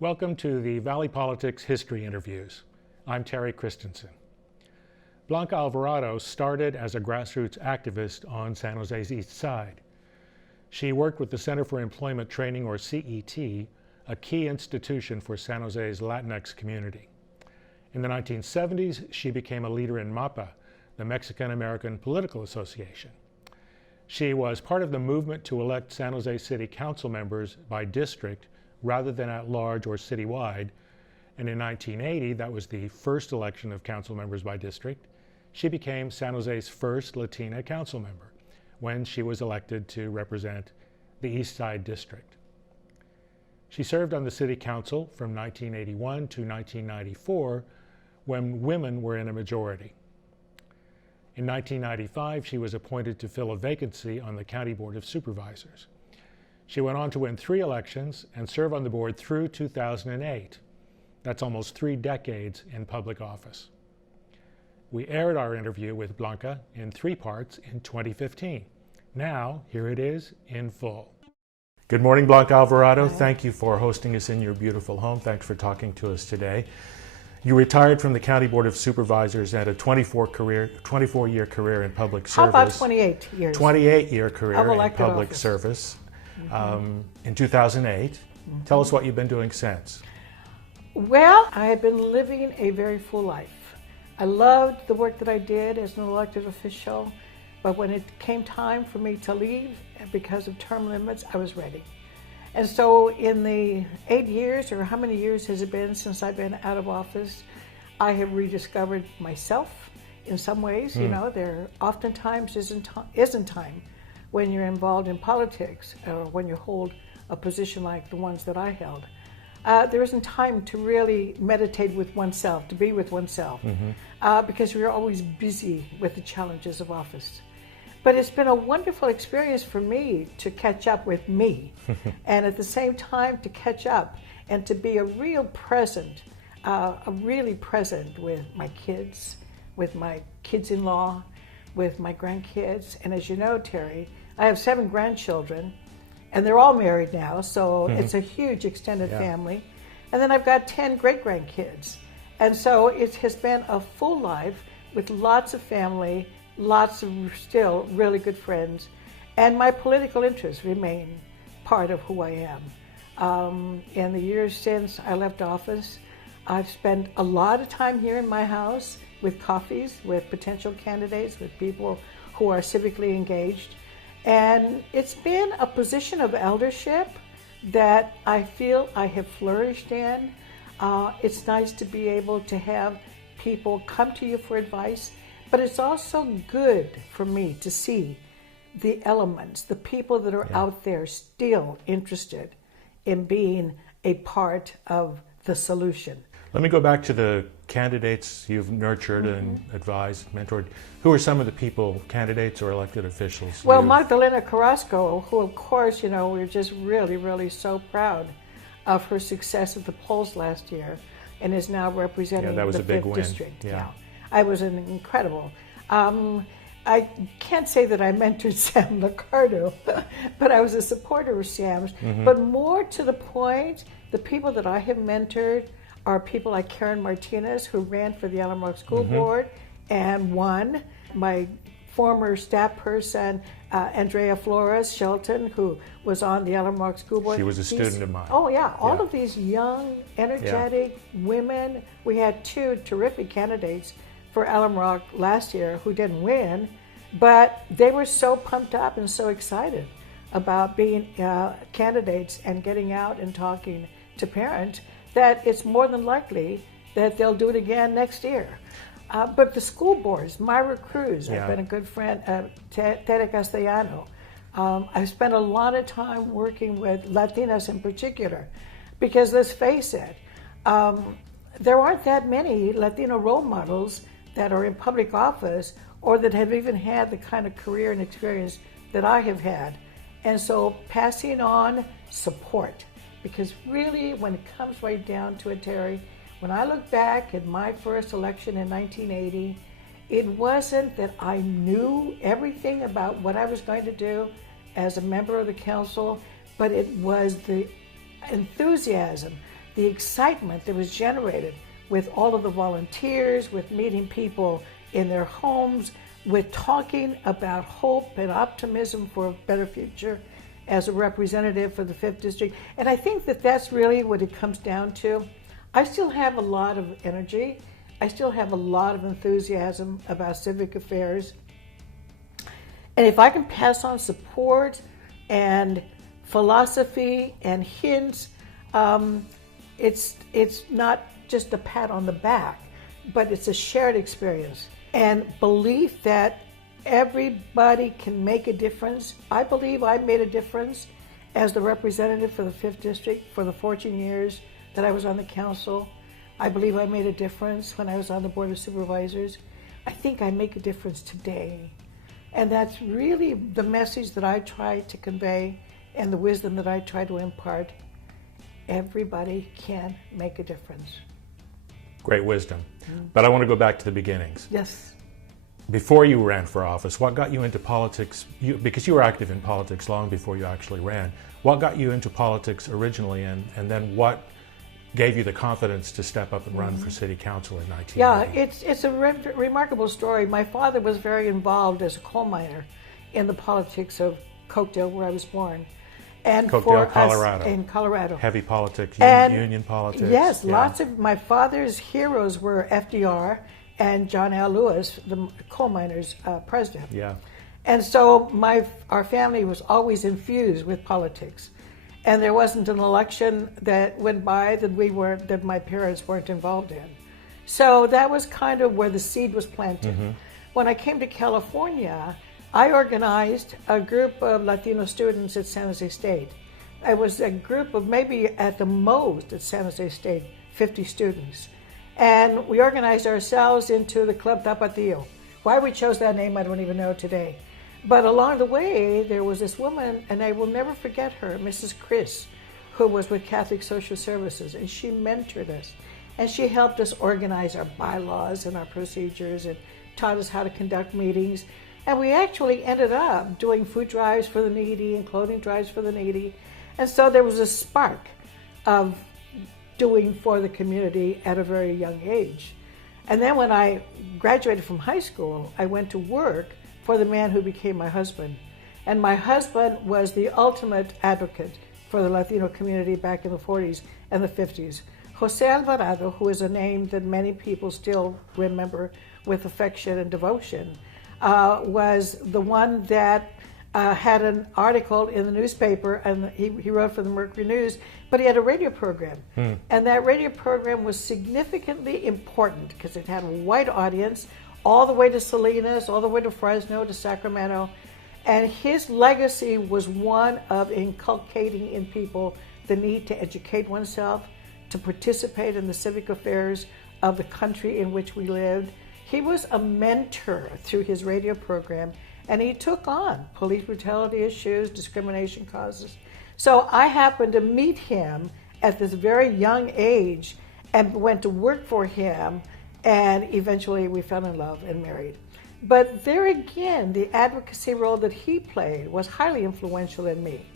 Welcome to the Valley Politics History Interviews. I'm Terry Christensen. Blanca Alvarado started as a grassroots activist on San Jose's East Side. She worked with the Center for Employment Training, or CET, a key institution for San Jose's Latinx community. In the 1970s, she became a leader in MAPA, the Mexican American Political Association. She was part of the movement to elect San Jose City Council members by district rather than at large or citywide. And in 1980, that was the first election of council members by district. She became San Jose's first Latina council member when she was elected to represent the East Side District. She served on the city council from 1981 to 1994 when women were in a majority. In 1995, she was appointed to fill a vacancy on the County Board of Supervisors. She went on to win 3 elections and serve on the board through 2008. That's almost 3 decades in public office. We aired our interview with Blanca in 3 parts in 2015. Now, here it is in full. Good morning, Blanca Alvarado. Hi. Thank you for hosting us in your beautiful home. Thanks for talking to us today. You retired from the County Board of Supervisors and a 24-year career in public service. How about 28 years? 28-year career in elected public office. service. In 2008. Tell us what you've been doing since. Well, I had been living a very full life. I loved the work that I did as an elected official, but when it came time for me to leave because of term limits, I was ready. And so in the 8 years, or how many years has it been since I've been out of office, I have rediscovered myself in some ways. You know, there oftentimes isn't time when you're involved in politics or when you hold a position like the ones that I held. There isn't time to really meditate with oneself, to be with oneself, because we're always busy with the challenges of office. But it's been a wonderful experience for me to catch up with me and at the same time to catch up and to be a really present with my kids, with my kids-in-law, with my grandkids. And as you know, Terry, I have 7 grandchildren, and they're all married now, so it's a huge extended family. And then I've got 10 great-grandkids. And so it has been a full life with lots of family, lots of still really good friends, and my political interests remain part of who I am. In the years since I left office, I've spent a lot of time here in my house with coffees, with potential candidates, with people who are civically engaged. And it's been a position of eldership that I feel I have flourished in. It's nice to be able to have people come to you for advice, but it's also good for me to see the elements, the people that are out there still interested in being a part of the solution. Let me go back to the candidates you've nurtured and advised, mentored. Who are some of the people, candidates or elected officials? Well, Magdalena Carrasco, who of course, we're just really, really so proud of her success at the polls last year and is now representing that was the a big 5th win. district. Yeah. I was an incredible. I can't say that I mentored Sam Liccardo, but I was a supporter of Sam's. But more to the point, the people that I have mentored are people like Karen Martinez, who ran for the Alamrock School Board and won. My former staff person, Andrea Flores Shelton, who was on the Alamrock School Board. She was a student of mine. Oh yeah, all of these young, energetic women. We had 2 terrific candidates for Alamrock last year who didn't win, but they were so pumped up and so excited about being candidates and getting out and talking to parents that it's more than likely that they'll do it again next year. But the school boards, Myra Cruz, I've been a good friend, Tere Castellano. I've spent a lot of time working with Latinas in particular, because let's face it, there aren't that many Latino role models that are in public office or that have even had the kind of career and experience that I have had. And so passing on support, because really when it comes right down to it, Terry, when I look back at my first election in 1980, it wasn't that I knew everything about what I was going to do as a member of the council, but it was the enthusiasm, the excitement that was generated with all of the volunteers, with meeting people in their homes, with talking about hope and optimism for a better future as a representative for the 5th District. And I think that that's really what it comes down to. I still have a lot of energy. I still have a lot of enthusiasm about civic affairs. And if I can pass on support and philosophy and hints, it's not just a pat on the back, but it's a shared experience and belief that everybody can make a difference. I believe I made a difference as the representative for the 5th District for the 14 years that I was on the council. I believe I made a difference when I was on the Board of Supervisors. I think I make a difference today. And that's really the message that I try to convey and the wisdom that I try to impart. Everybody can make a difference. Great wisdom. But I want to go back to the beginnings. Yes. Before you ran for office, what got you into politics? Because you were active in politics long before you actually ran. What got you into politics originally, and then what gave you the confidence to step up and run for city council in 1990? Yeah, it's a remarkable story. My father was very involved as a coal miner in the politics of Cokedale, where I was born. And Cokedale, for Colorado. us in Colorado. Heavy politics, And union politics. Yes, yeah. lots of my father's heroes were FDR and John L. Lewis, the coal miners' president. Yeah. And so our family was always infused with politics. And there wasn't an election that went by that my parents weren't involved in. So that was kind of where the seed was planted. Mm-hmm. When I came to California, I organized a group of Latino students at San Jose State. It was a group of maybe at the most at San Jose State, 50 students. And we organized ourselves into the Club Tapatio. Why we chose that name, I don't even know today. But along the way, there was this woman, and I will never forget her, Mrs. Chris, who was with Catholic Social Services, and she mentored us. And she helped us organize our bylaws and our procedures and taught us how to conduct meetings. And we actually ended up doing food drives for the needy and clothing drives for the needy. And so there was a spark of doing for the community at a very young age. And then when I graduated from high school, I went to work for the man who became my husband. And my husband was the ultimate advocate for the Latino community back in the 40s and the 50s. Jose Alvarado, who is a name that many people still remember with affection and devotion, was the one that had an article in the newspaper, and he wrote for the Mercury News, but he had a radio program. And that radio program was significantly important because it had a wide audience, all the way to Salinas, all the way to Fresno, to Sacramento. And his legacy was one of inculcating in people the need to educate oneself, to participate in the civic affairs of the country in which we lived. He was a mentor through his radio program, and he took on police brutality issues, discrimination causes. So I happened to meet him at this very young age and went to work for him, and eventually we fell in love and married. But there again, the advocacy role that he played was highly influential in me.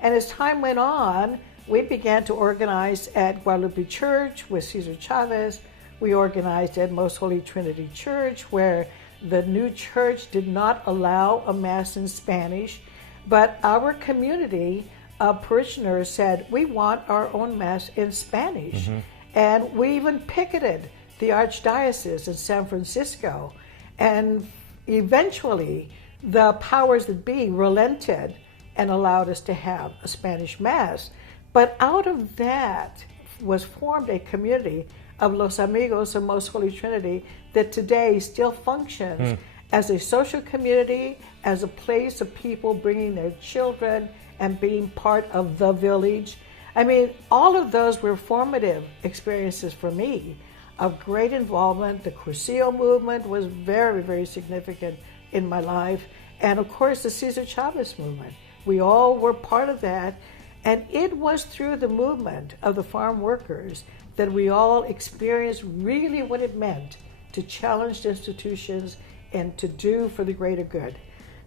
And as time went on, we began to organize at Guadalupe Church with Cesar Chavez. We organized at Most Holy Trinity Church, where the new church did not allow a mass in Spanish, but our community of parishioners said, we want our own mass in Spanish. And we even picketed the Archdiocese in San Francisco. And eventually, the powers that be relented and allowed us to have a Spanish mass. But out of that was formed a community of Los Amigos of Most Holy Trinity that today still functions as a social community, as a place of people bringing their children and being part of the village. I mean, all of those were formative experiences for me of great involvement. The Cursillo movement was very, very significant in my life. And of course, the Cesar Chavez movement. We all were part of that. And it was through the movement of the farm workers that we all experienced really what it meant to challenge institutions and to do for the greater good.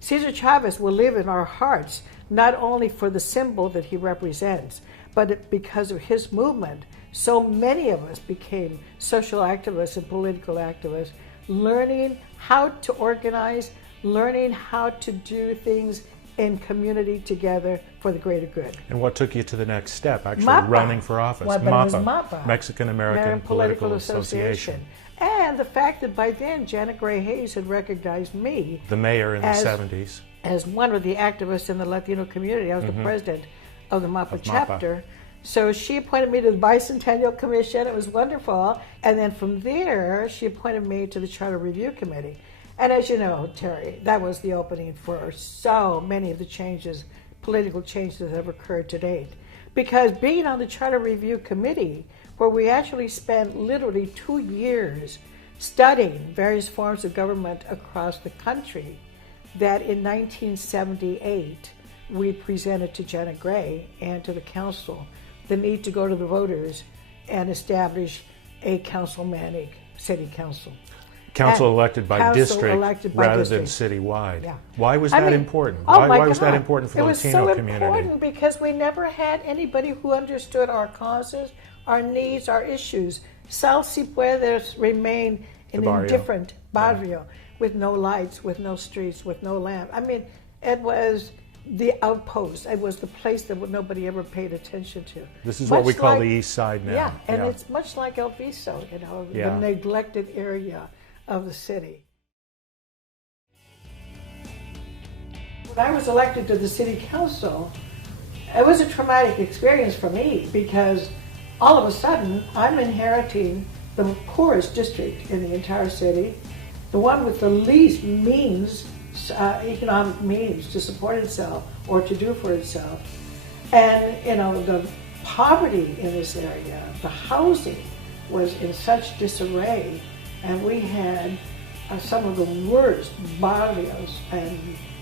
Cesar Chavez will live in our hearts, not only for the symbol that he represents, but because of his movement so many of us became social activists and political activists, learning how to organize, learning how to do things in community together for the greater good. And what took you to the next step, actually MAPA. running for office? Well, but it was MAPA. Mexican American Political Association. And the fact that by then Janet Gray Hayes had recognized me, The mayor in the 70s. as one of the activists in the Latino community. I was the president of the MAPA chapter. So she appointed me to the Bicentennial Commission. It was wonderful. And then from there, she appointed me to the Charter Review Committee. And as you know, Terry, that was the opening for so many of the changes, political changes that have occurred to date. Because being on the Charter Review Committee, where we actually spent literally 2 years studying various forms of government across the country, that in 1978 we presented to Janet Gray and to the council the need to go to the voters and establish a councilmanic city council. Council elected by district rather than district. citywide. Yeah. Why was that important? Oh Why was that important for the Latino community? It was so important because we never had anybody who understood our causes, our needs, our issues. Sal Si Puedes remained an indifferent barrio with no lights, with no streets, with no lamp. I mean, it was the outpost. It was the place that nobody ever paid attention to. This is what we call the East Side now. Yeah, and it's much like El Viso, you know, the neglected area of the city. When I was elected to the city council, it was a traumatic experience for me because all of a sudden I'm inheriting the poorest district in the entire city, the one with the least means, economic means to support itself or to do for itself. And you know, the poverty in this area, the housing was in such disarray, and we had some of the worst barrios and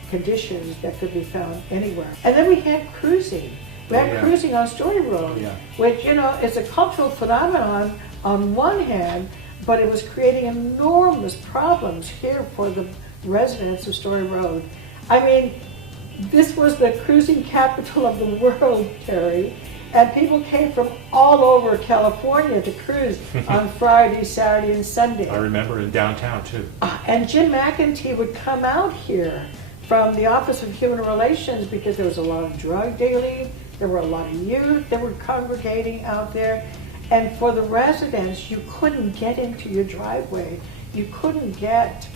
conditions that could be found anywhere. And then we had cruising. We had cruising on Story Road, which, you know, is a cultural phenomenon on one hand, but it was creating enormous problems here for the residents of Story Road. I mean, this was the cruising capital of the world, Terry, and people came from all over California to cruise on Friday, Saturday, and Sunday. I remember in downtown, too. And Jim McEntee would come out here from the Office of Human Relations because there was a lot of drug dealing, there were a lot of youth that were congregating out there, and for the residents, you couldn't get into your driveway. You couldn't get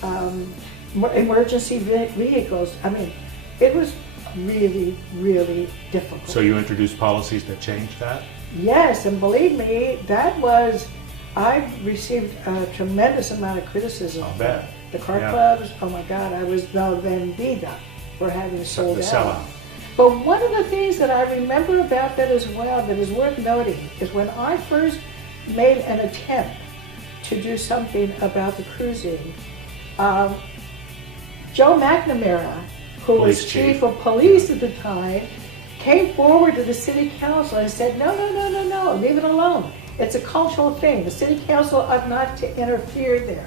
emergency vehicles. I mean, it was really, really difficult. So you introduced policies that changed that? Yes, and believe me, I received a tremendous amount of criticism. I'll bet. The car clubs, oh my God, I was the vendida for having sold out. Sellout. But one of the things that I remember about that as well that is worth noting is when I first made an attempt to do something about the cruising, Joe McNamara, who was chief of police at the time, came forward to the city council and said, no, leave it alone. It's a cultural thing. The city council ought not to interfere there.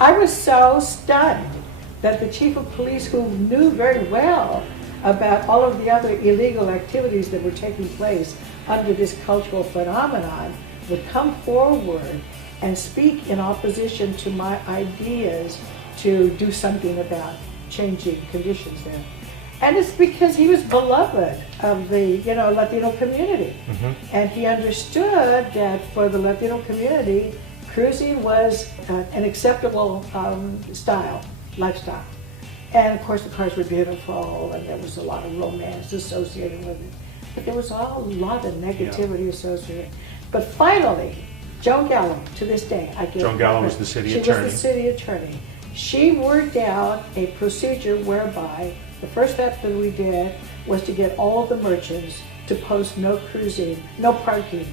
I was so stunned that the chief of police, who knew very well about all of the other illegal activities that were taking place under this cultural phenomenon, would come forward and speak in opposition to my ideas to do something about changing conditions there. And it's because he was beloved of the Latino community. And he understood that for the Latino community, cruising was an acceptable lifestyle. And of course the cars were beautiful and there was a lot of romance associated with it. But there was a lot of negativity associated. But finally, Joan Gallo, to this day, Joan Gallo was the city attorney. She was the city attorney. She worked out a procedure whereby the first step that we did was to get all of the merchants to post no cruising, no parking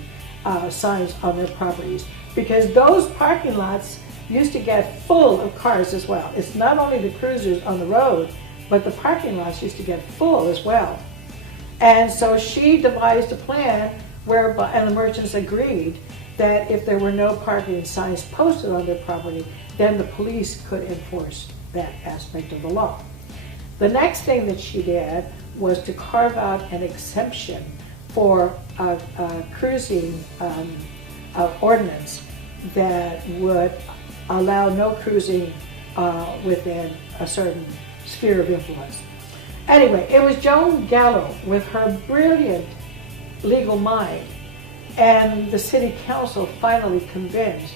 signs on their properties. Because those parking lots used to get full of cars as well. It's not only the cruisers on the road, but the parking lots used to get full as well. And so she devised a plan whereby, and the merchants agreed, that if there were no parking signs posted on their property, then the police could enforce that aspect of the law. The next thing that she did was to carve out an exemption for cruising ordinance that would allow no cruising within a certain sphere of influence. Anyway, it was Joan Gallo with her brilliant legal mind and the city council finally convinced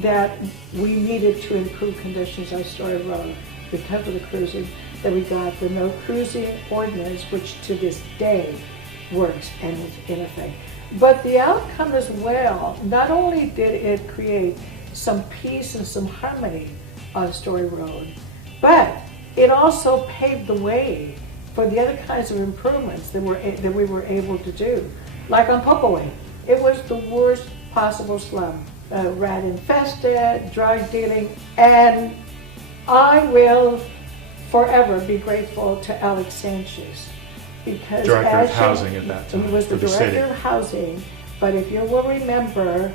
that we needed to improve conditions on Story Road because of the cruising, that we got the no cruising ordinance, which to this day works and is in effect. But the outcome as well, not only did it create some peace and some harmony on Story Road, but it also paved the way for the other kinds of improvements that we were able to do. Like on Popoway, it was the worst possible slum. Rat infested, drug dealing, and I will forever be grateful to Alex Sanchez because Director of Housing at that time. He was the Director of Housing, but if you will remember,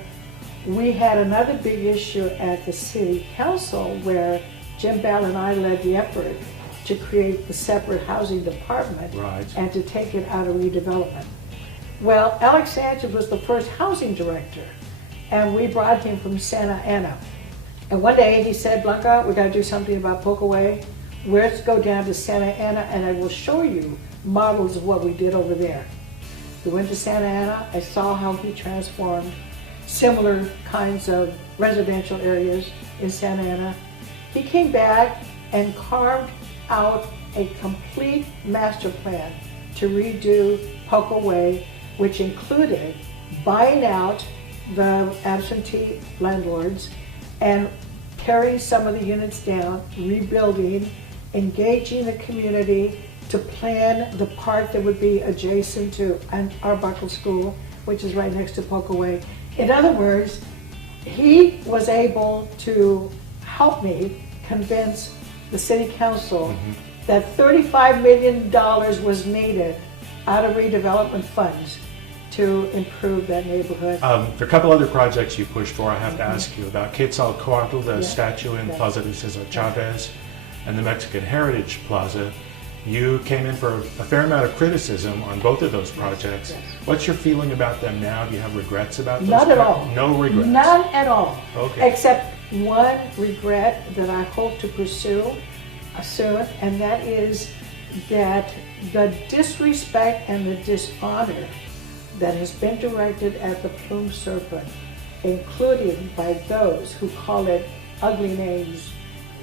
we had another big issue at the City Council where Jim Bell and I led the effort to create the separate housing department and to take it out of redevelopment. Well, Alex Sanchez was the first housing director, and we brought him from Santa Ana. And one day he said, Blanca, we got to do something about Pokeway. Let's go down to Santa Ana and I will show you models of what we did over there. We went to Santa Ana. I saw how he transformed similar kinds of residential areas in Santa Ana. He came back and carved out a complete master plan to redo Pokeway, which included buying out the absentee landlords and tearing some of the units down, rebuilding, engaging the community to plan the park that would be adjacent to Arbuckle School, which is right next to Pokeway. In other words, he was able to help me convince the city council that $35 million was needed out of redevelopment funds to improve that neighborhood. There are a couple other projects you pushed for I have to ask you about. Quetzalcoatl, the statue in Plaza de Cesar Chavez, and the Mexican Heritage Plaza. You came in for a fair amount of criticism on both of those projects. What's your feeling about them now? Do you have regrets about those? Not at all. No regrets? None at all. Okay. Except one regret that I hope to pursue soon, and that is that the disrespect and the dishonor that has been directed at the Plume Serpent, including by those who call it ugly names,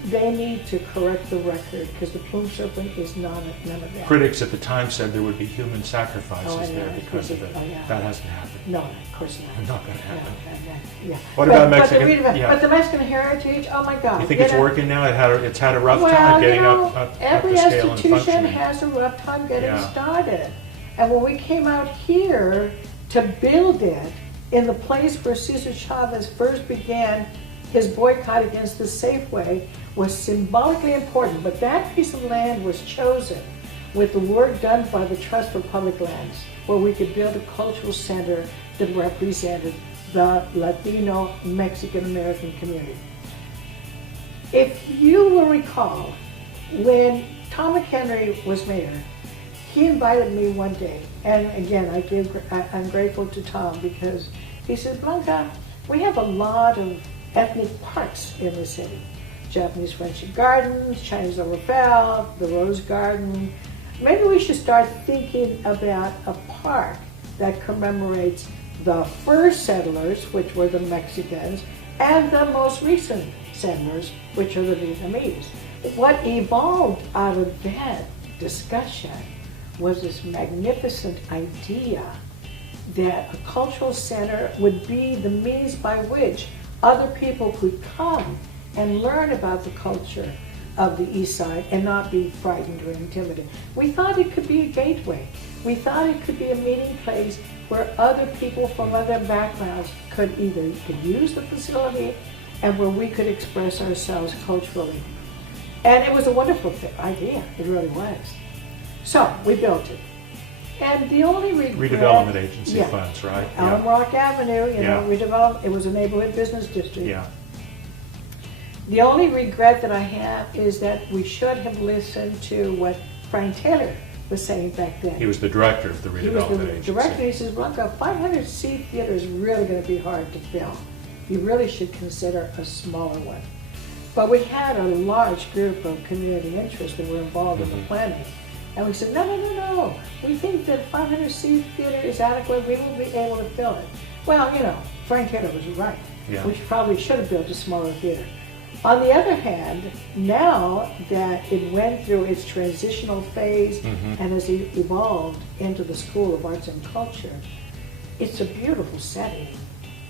they need to correct the record because the Plume Serpent is none of that. Critics at the time said there would be human sacrifices there because of it. That hasn't happened. No, of course not. Not going to happen. Yeah. What about Mexican? But the Mexican Heritage, oh my God. You think it's working now? It's had a rough time getting up the scale and functioning. Every institution has a rough time getting started. And when we came out here to build it in the place where Cesar Chavez first began his boycott against the Safeway was symbolically important, but that piece of land was chosen with the work done by the Trust for Public Lands, where we could build a cultural center that represented the Latino Mexican American community. If you will recall, when Tom McHenry was mayor, he invited me one day, and again, I'm grateful to Tom because he said, Blanca, we have a lot of ethnic parks in the city. Japanese Friendship Gardens, Chinese Overfell, the Rose Garden. Maybe we should start thinking about a park that commemorates the first settlers, which were the Mexicans, and the most recent settlers, which are the Vietnamese. What evolved out of that discussion was this magnificent idea that a cultural center would be the means by which other people could come and learn about the culture of the East Side and not be frightened or intimidated. We thought it could be a gateway. We thought it could be a meeting place where other people from other backgrounds could use the facility and where we could express ourselves culturally. And it was a wonderful idea. It really was. So we built it. And the only regret... Redevelopment agency funds, right? Alum Rock Avenue, redeveloped. It was a neighborhood business district. Yeah. The only regret that I have is that we should have listened to what Frank Taylor was saying back then. He was the director of the He was redevelopment the agency. director. He says, Blanca, a 500-seat theater is really going to be hard to fill. You really should consider a smaller one. But we had a large group of community interests that were involved in the planning. And we said, no. We think that 500-seat theater is adequate. We will be able to fill it. Well, you know, Frank Hitter was right. Yeah. We probably should have built a smaller theater. On the other hand, now that it went through its transitional phase and has evolved into the School of Arts and Culture, it's a beautiful setting.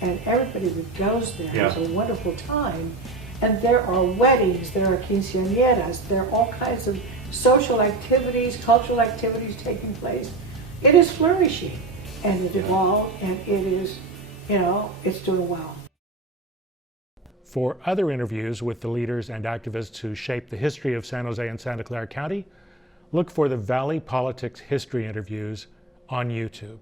And everybody that goes there has a wonderful time. And there are weddings, there are quinceañeras, there are all kinds of social activities, cultural activities taking place. It is flourishing, and it evolved, and it is, you know, it's doing well. For other interviews with the leaders and activists who shaped the history of San Jose and Santa Clara County, look for the Valley Politics History interviews on YouTube.